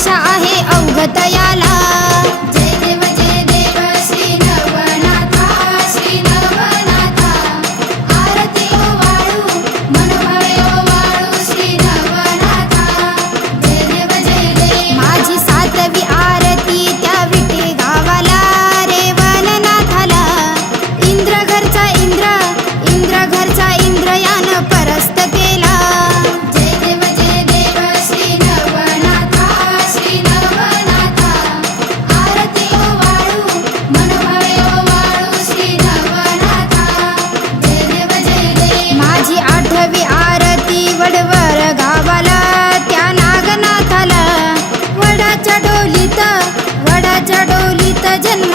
आशा आहे अवघतयाला. जय देव श्री नवनाथा, श्री नवनाथा. आरती ओवाळू मनोभावे ओवाळू श्री नवनाथा. जय देव माझी सातवी आरती त्या विटे गावाला रे वननाथाला. इंद्र घरचा इंद्र, इंद्र घरचा इंद्र यानं परस्त केला. जय देव श्री नवनाथा, श्री नवनाथा. आरती ओवाळू मनोभावे ओवाळू श्री नवनाथा. जय देव माझी आठवी आरती वडवर गावाला त्या नागनाथाला. वडाच्या डोलीत जन्म